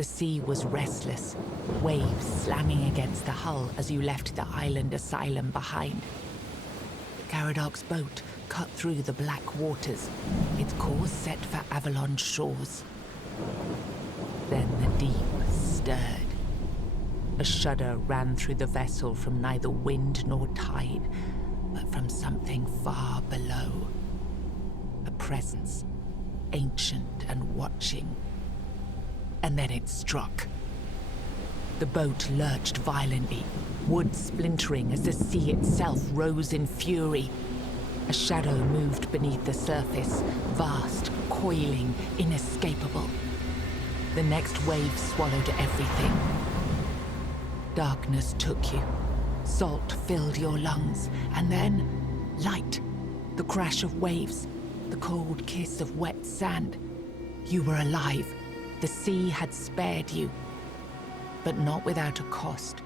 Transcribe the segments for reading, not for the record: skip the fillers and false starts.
The sea was restless, waves slamming against the hull as you left the island asylum behind. Caradoc's boat cut through the black waters, its course set for Avalon's shores. Then the deep stirred. A shudder ran through the vessel from neither wind nor tide, but from something far below. A presence, ancient and watching. And then it struck. The boat lurched violently, wood splintering as the sea itself rose in fury. A shadow moved beneath the surface, vast, coiling, inescapable. The next wave swallowed everything. Darkness took you. Salt filled your lungs, and then light. The crash of waves, the cold kiss of wet sand. You were alive. The sea had spared you, but not without a cost.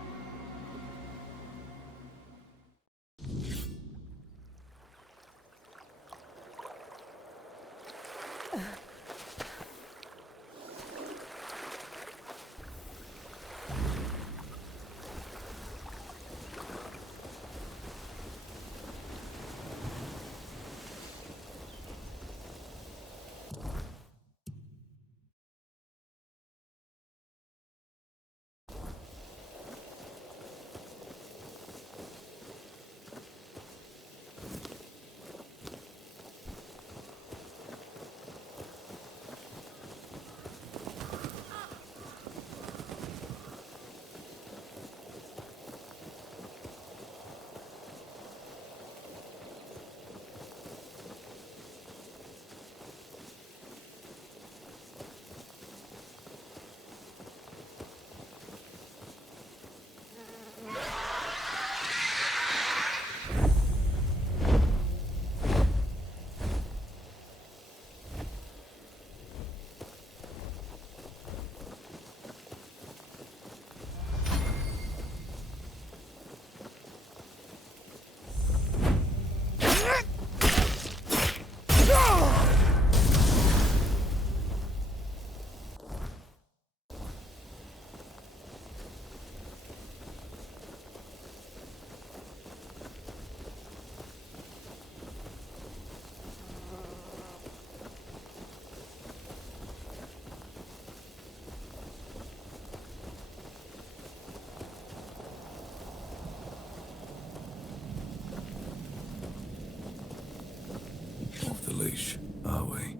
Leash, are we?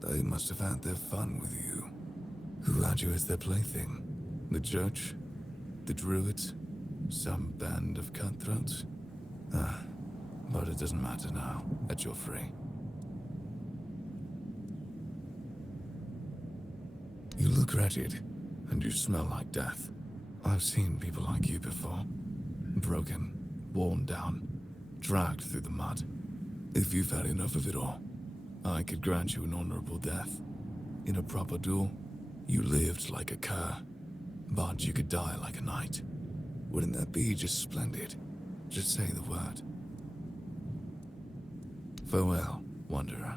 They must have had their fun with you. Who had you as their plaything? The Judge? The Druids? Some band of cutthroats? But it doesn't matter now, that you're free. You look wretched, and you smell like death. I've seen people like you before. Broken, worn down, dragged through the mud. If you've had enough of it all, I could grant you an honorable death. In a proper duel, you lived like a cur, but you could die like a knight. Wouldn't that be just splendid? Just say the word. Farewell, Wanderer.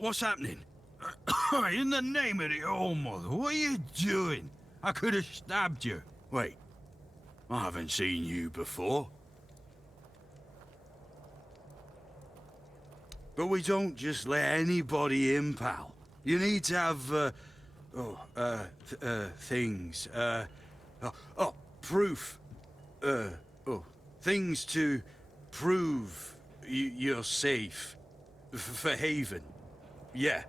What's happening? In the name of the old mother, what are you doing? I could have stabbed you. Wait, I haven't seen you before. But we don't just let anybody in, pal. You need to have, things, proof. Things to prove you're safe. For Haven. Yeah.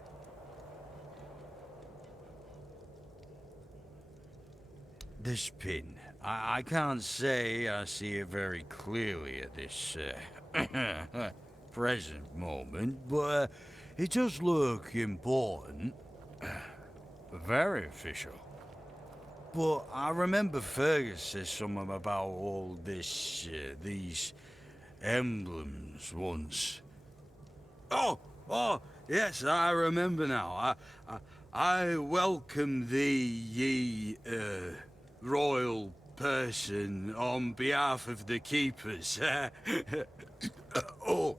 This pin, I can't say I see it very clearly at this present moment, but it does look important. Very official. But I remember Fergus said something about all these emblems once. Oh, yes, I remember now. I welcome thee, ye, royal person, on behalf of the keepers. oh,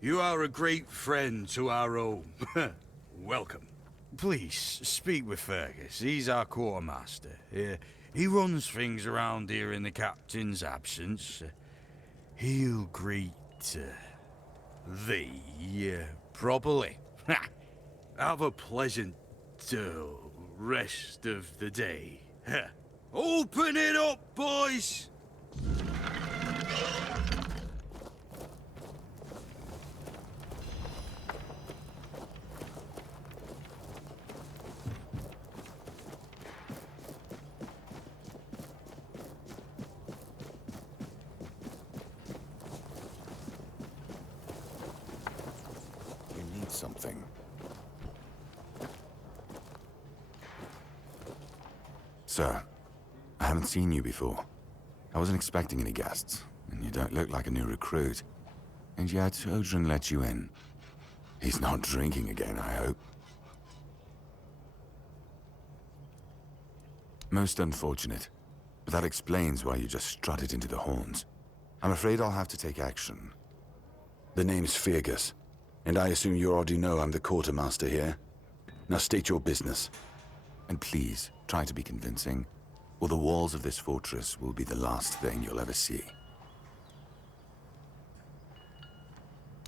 you are a great friend to our home. Welcome. Please, speak with Fergus. He's our quartermaster. He runs things around here in the captain's absence. He'll greet thee properly. Have a pleasant rest of the day. Open it up, boys! You need something. Sir, I haven't seen you before. I wasn't expecting any guests, and you don't look like a new recruit. And yet, Odrin let you in. He's not drinking again, I hope. Most unfortunate, but that explains why you just strutted into the horns. I'm afraid I'll have to take action. The name's Fergus, and I assume you already know I'm the quartermaster here. Now state your business. And please, try to be convincing, or the walls of this fortress will be the last thing you'll ever see.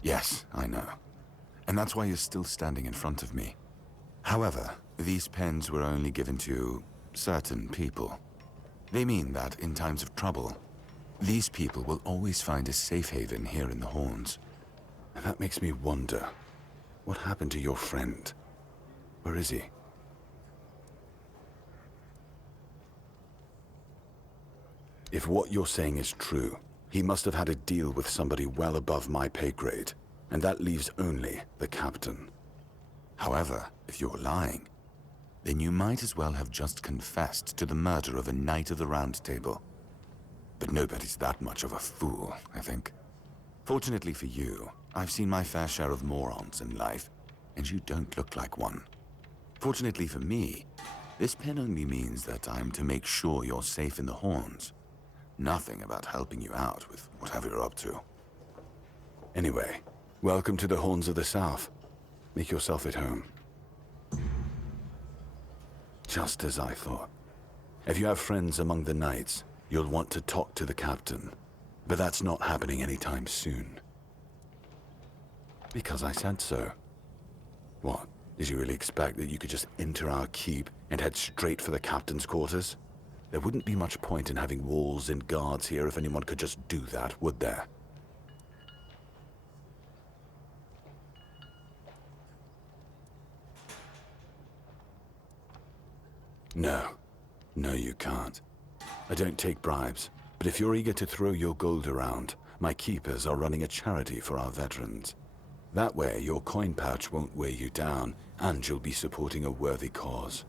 Yes, I know. And that's why you're still standing in front of me. However, these pens were only given to certain people. They mean that in times of trouble, these people will always find a safe haven here in the Horns. And that makes me wonder, what happened to your friend? Where is he? If what you're saying is true, he must have had a deal with somebody well above my pay grade, and that leaves only the captain. However, if you're lying, then you might as well have just confessed to the murder of a Knight of the Round Table. But nobody's that much of a fool, I think. Fortunately for you, I've seen my fair share of morons in life, and you don't look like one. Fortunately for me, this pen only means that I'm to make sure you're safe in the Horns. Nothing about helping you out with whatever you're up to. Anyway, welcome to the Horns of the South. Make yourself at home. Just as I thought. If you have friends among the knights, you'll want to talk to the captain. But that's not happening anytime soon. Because I said so. What? Did you really expect that you could just enter our keep and head straight for the captain's quarters? There wouldn't be much point in having walls and guards here if anyone could just do that, would there? No. No, you can't. I don't take bribes, but if you're eager to throw your gold around, my keepers are running a charity for our veterans. That way, your coin pouch won't weigh you down, and you'll be supporting a worthy cause.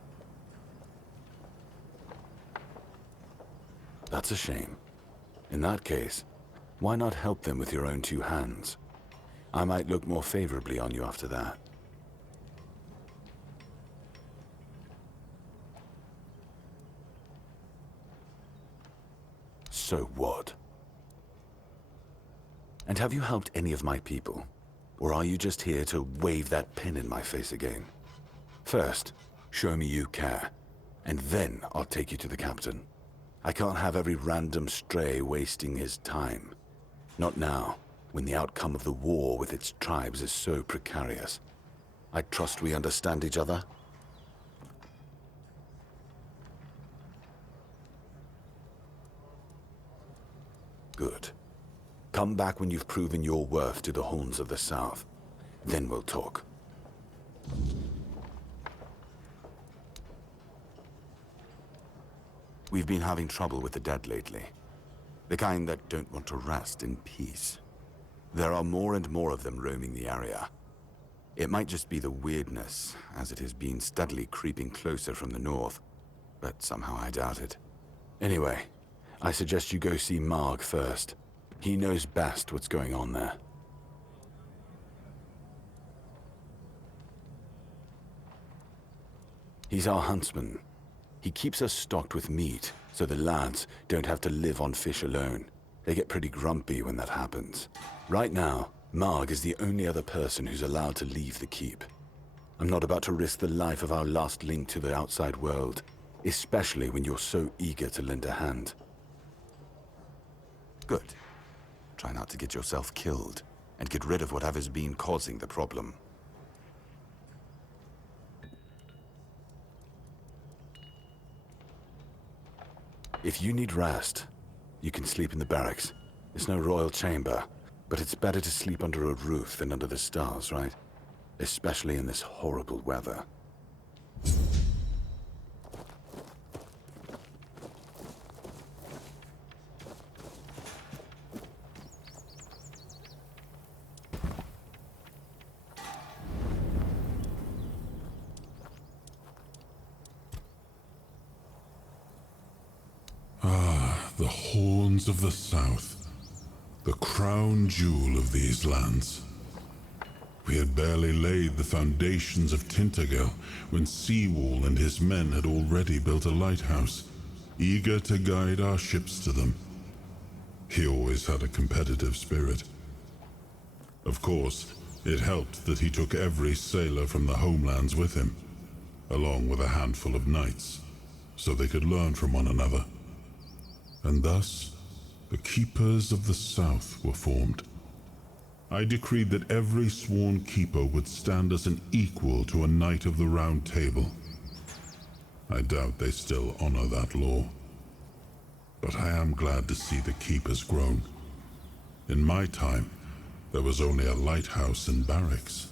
That's a shame. In that case, why not help them with your own two hands? I might look more favorably on you after that. So what? And have you helped any of my people? Or are you just here to wave that pen in my face again? First, show me you care, and then I'll take you to the captain. I can't have every random stray wasting his time. Not now, when the outcome of the war with its tribes is so precarious. I trust we understand each other? Good. Come back when you've proven your worth to the Horns of the South. Then we'll talk. We've been having trouble with the dead lately. The kind that don't want to rest in peace. There are more and more of them roaming the area. It might just be the weirdness, as it has been steadily creeping closer from the north, but somehow I doubt it. Anyway, I suggest you go see Marg first. He knows best what's going on there. He's our huntsman. He keeps us stocked with meat, so the lads don't have to live on fish alone. They get pretty grumpy when that happens. Right now, Marg is the only other person who's allowed to leave the keep. I'm not about to risk the life of our last link to the outside world, especially when you're so eager to lend a hand. Good. Try not to get yourself killed, and get rid of whatever's been causing the problem. If you need rest, you can sleep in the barracks. It's no royal chamber, but it's better to sleep under a roof than under the stars, right? Especially in this horrible weather. The horns of the south, the crown jewel of these lands. We had barely laid the foundations of Tintagel when Seawall and his men had already built a lighthouse, eager to guide our ships to them. He always had a competitive spirit. Of course, it helped that he took every sailor from the homelands with him, along with a handful of knights, so they could learn from one another. And thus, the Keepers of the South were formed. I decreed that every sworn keeper would stand as an equal to a Knight of the Round Table. I doubt they still honor that law. But I am glad to see the Keepers grown. In my time, there was only a lighthouse and barracks.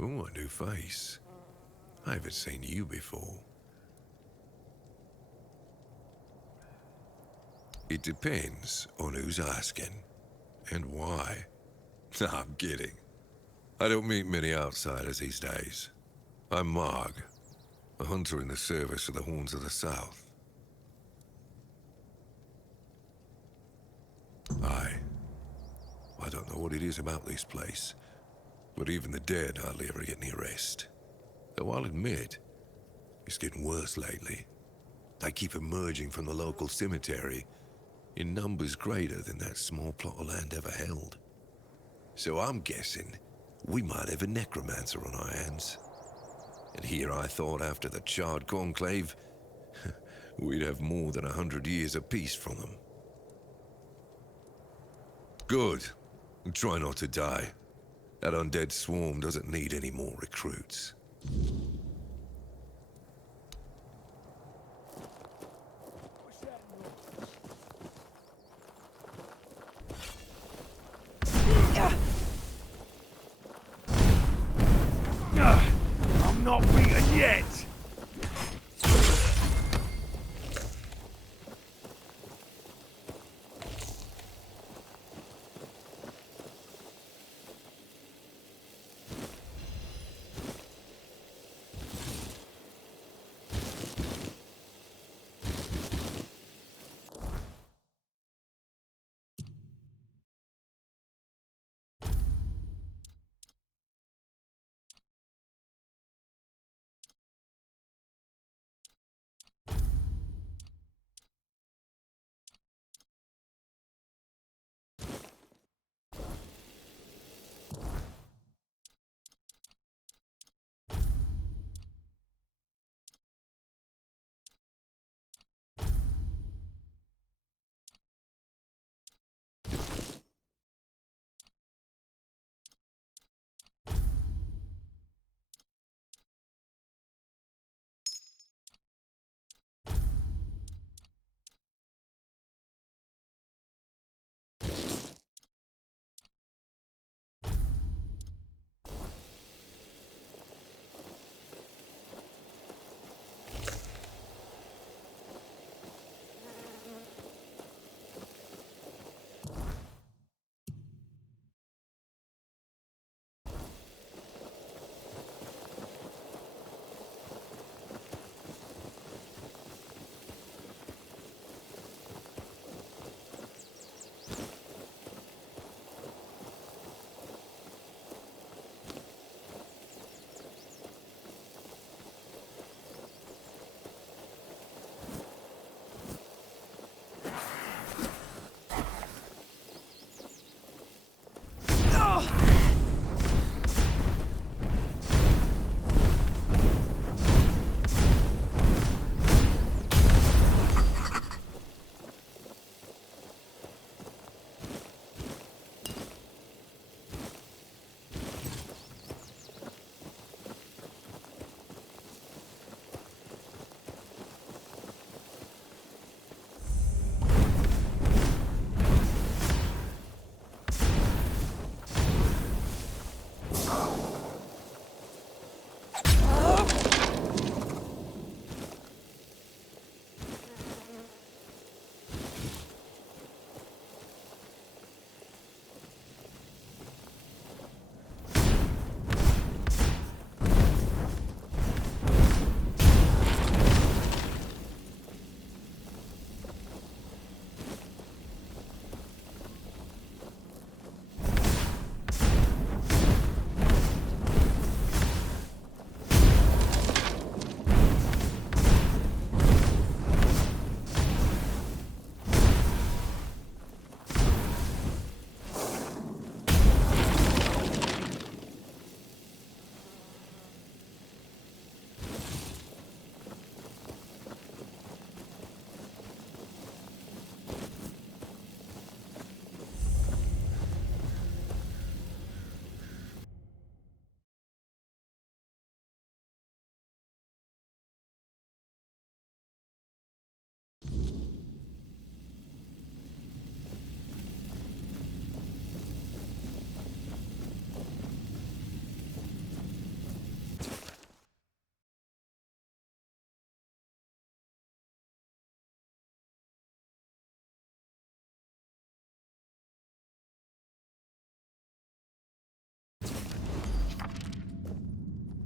Ooh, a new face. I haven't seen you before. It depends on who's asking and why. Nah, I'm kidding. I don't meet many outsiders these days. I'm Marg, a hunter in the service of the Horns of the South. I don't know what it is about this place, but even the dead hardly ever get any rest. Though I'll admit, it's getting worse lately. They keep emerging from the local cemetery in numbers greater than that small plot of land ever held. So I'm guessing we might have a necromancer on our hands. And here I thought after the Charred Conclave, we'd have more than 100 years of peace from them. Good. Try not to die. That undead swarm doesn't need any more recruits. I'm not beaten yet!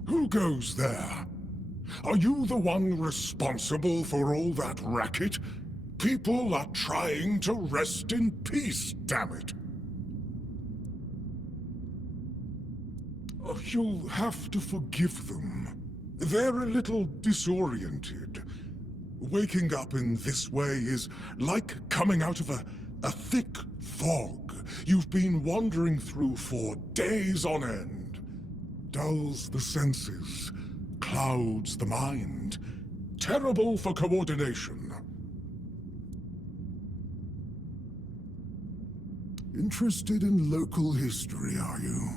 Who goes there? Are you the one responsible for all that racket? People are trying to rest in peace, damn it. Oh, you'll have to forgive them. They're a little disoriented. Waking up in this way is like coming out of a thick fog you've been wandering through for days on end. Dulls the senses, clouds the mind, terrible for coordination. Interested in local history, are you?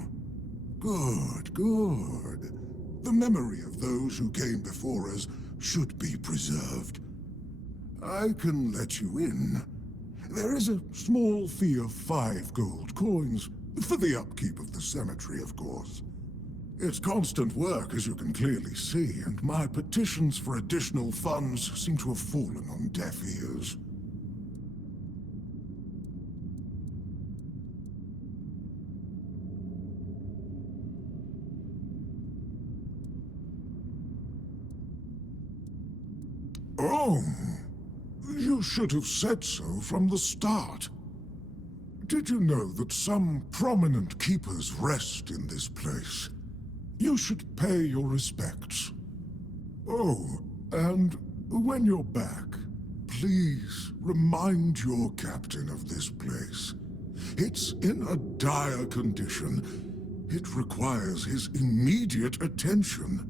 Good, good. The memory of those who came before us should be preserved. I can let you in. There is a small fee of 5 gold coins, for the upkeep of the cemetery, of course. It's constant work, as you can clearly see, and my petitions for additional funds seem to have fallen on deaf ears. Oh, you should have said so from the start. Did you know that some prominent keepers rest in this place? You should pay your respects. Oh, and when you're back, please remind your captain of this place. It's in a dire condition. It requires his immediate attention.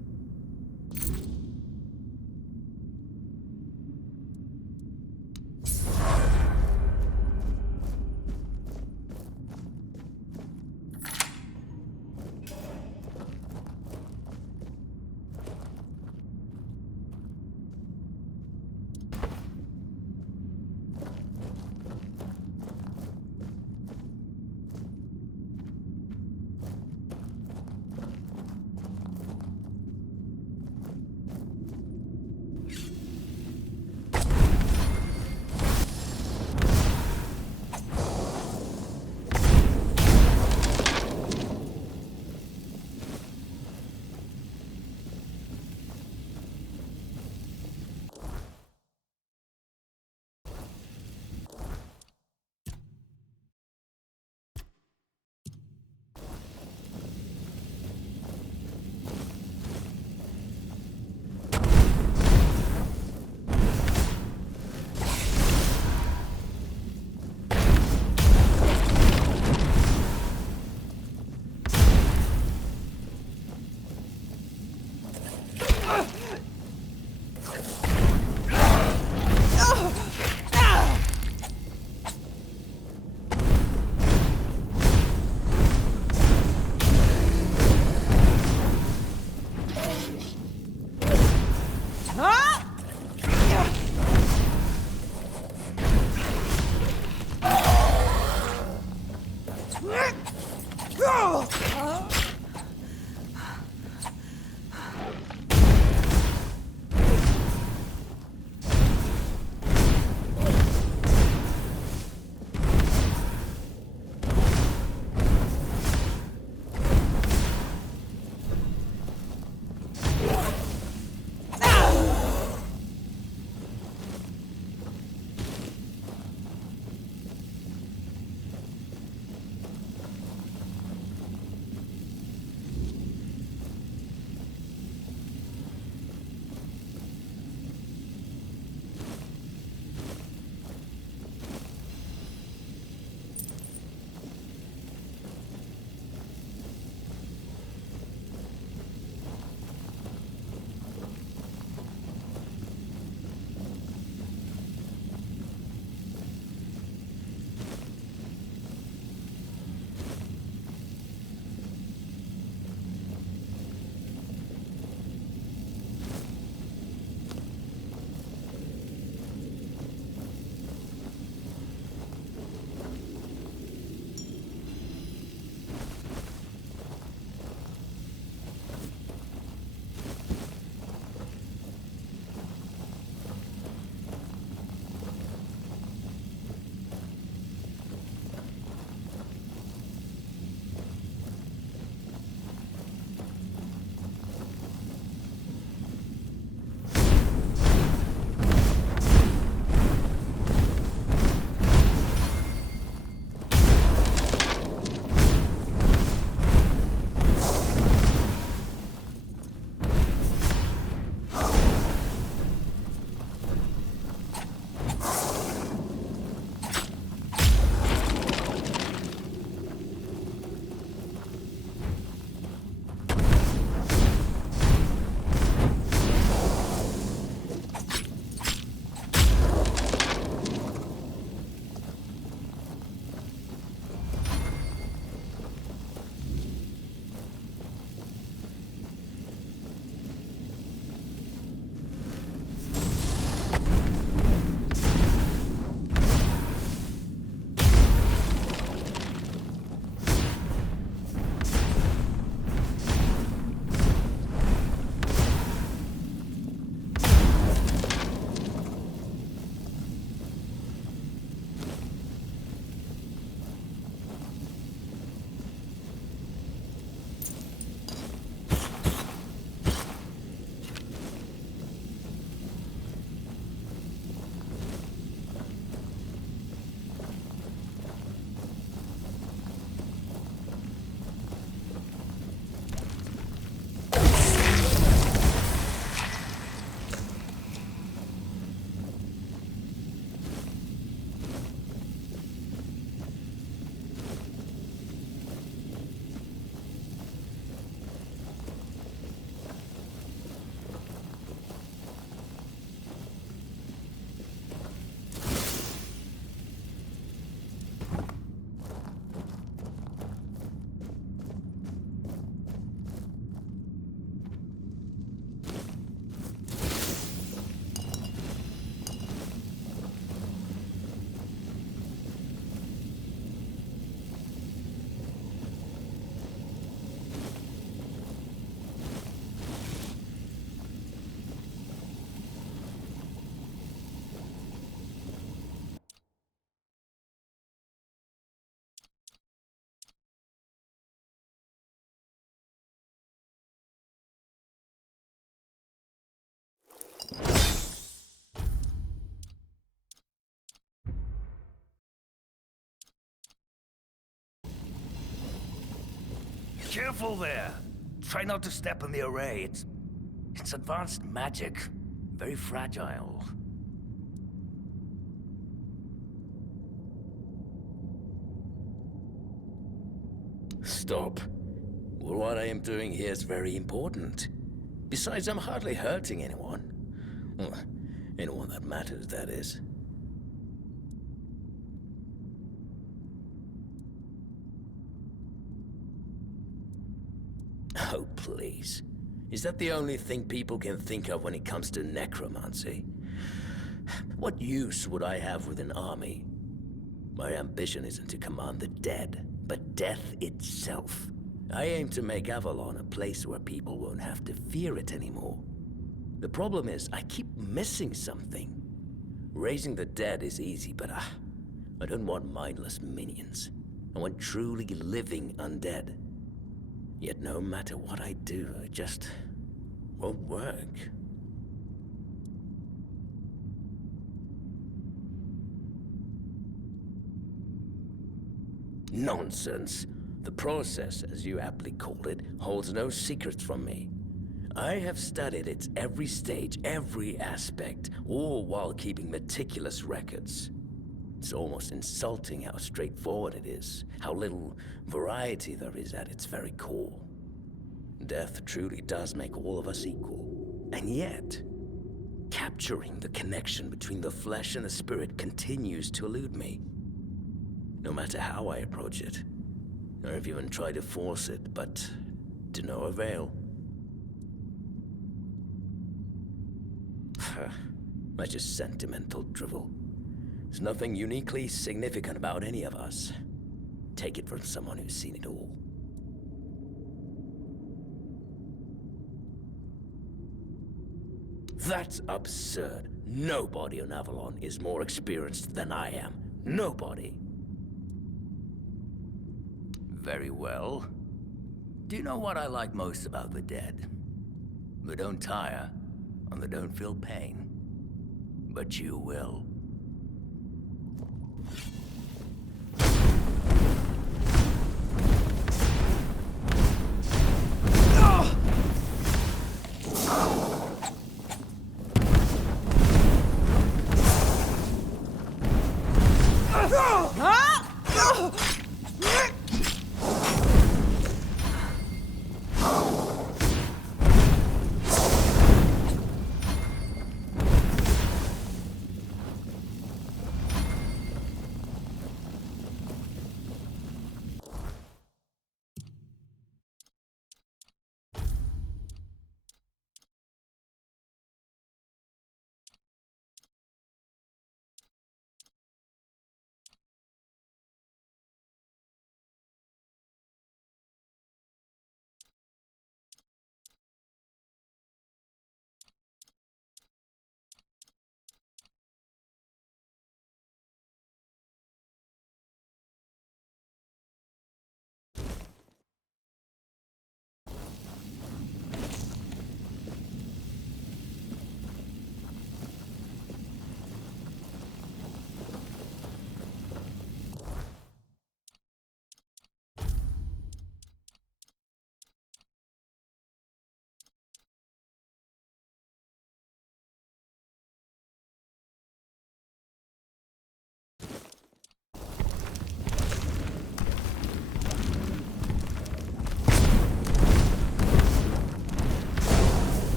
Careful there. Try not to step in the array. It's advanced magic. Very fragile. Stop. Well, what I am doing here is very important. Besides, I'm hardly hurting anyone. Well, anyone that matters, that is. Oh, please. Is that the only thing people can think of when it comes to necromancy? What use would I have with an army? My ambition isn't to command the dead, but death itself. I aim to make Avalon a place where people won't have to fear it anymore. The problem is, I keep missing something. Raising the dead is easy, but I don't want mindless minions. I want truly living undead. Yet no matter what I do, it just won't work. Nonsense. The process, as you aptly called it, holds no secrets from me. I have studied its every stage, every aspect, all while keeping meticulous records. It's almost insulting how straightforward it is, how little variety there is at its very core. Death truly does make all of us equal. And yet, capturing the connection between the flesh and the spirit continues to elude me. No matter how I approach it. I've even tried to force it, but to no avail. That's just sentimental drivel. There's nothing uniquely significant about any of us. Take it from someone who's seen it all. That's absurd. Nobody on Avalon is more experienced than I am. Nobody. Very well. Do you know what I like most about the dead? They don't tire, and they don't feel pain. But you will.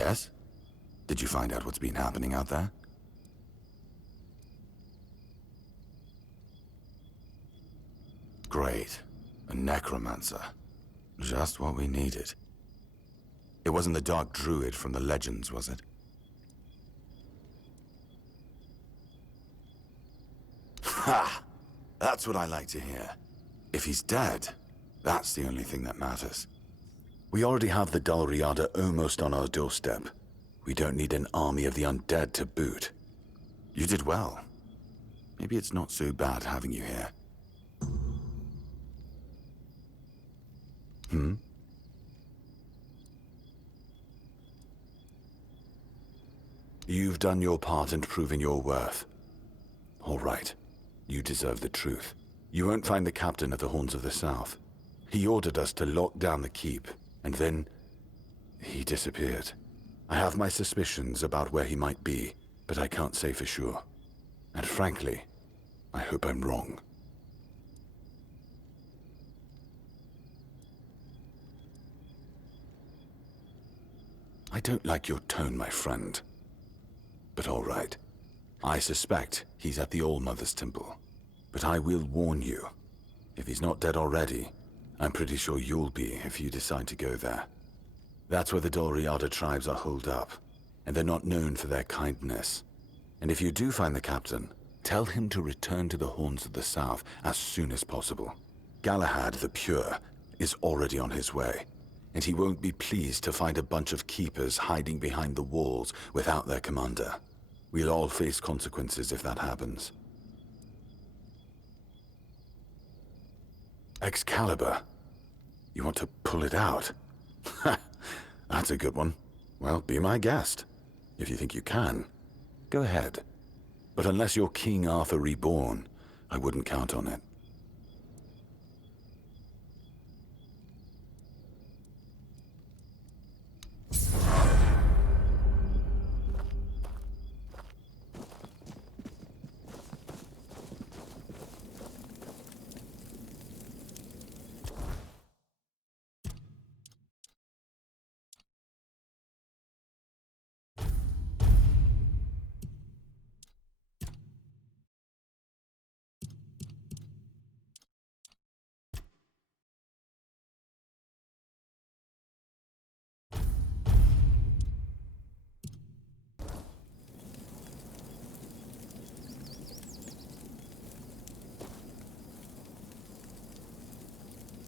Yes? Did you find out what's been happening out there? Great. A necromancer. Just what we needed. It wasn't the Dark Druid from the legends, was it? Ha! That's what I like to hear. If he's dead, that's the only thing that matters. We already have the Dalriada almost on our doorstep. We don't need an army of the undead to boot. You did well. Maybe it's not so bad having you here. You've done your part in proving your worth. All right. You deserve the truth. You won't find the captain at the Horns of the South. He ordered us to lock down the keep, and then he disappeared. I have my suspicions about where he might be, but I can't say for sure. And frankly, I hope I'm wrong. I don't like your tone, my friend. But all right. I suspect he's at the All-Mother's Temple. But I will warn you. If he's not dead already, I'm pretty sure you'll be if you decide to go there. That's where the Dalriada tribes are holed up, and they're not known for their kindness. And if you do find the captain, tell him to return to the Horns of the South as soon as possible. Galahad the Pure is already on his way, and he won't be pleased to find a bunch of keepers hiding behind the walls without their commander. We'll all face consequences if that happens. Excalibur. You want to pull it out? That's a good one. Well, be my guest. If you think you can, go ahead. But unless you're King Arthur reborn, I wouldn't count on it.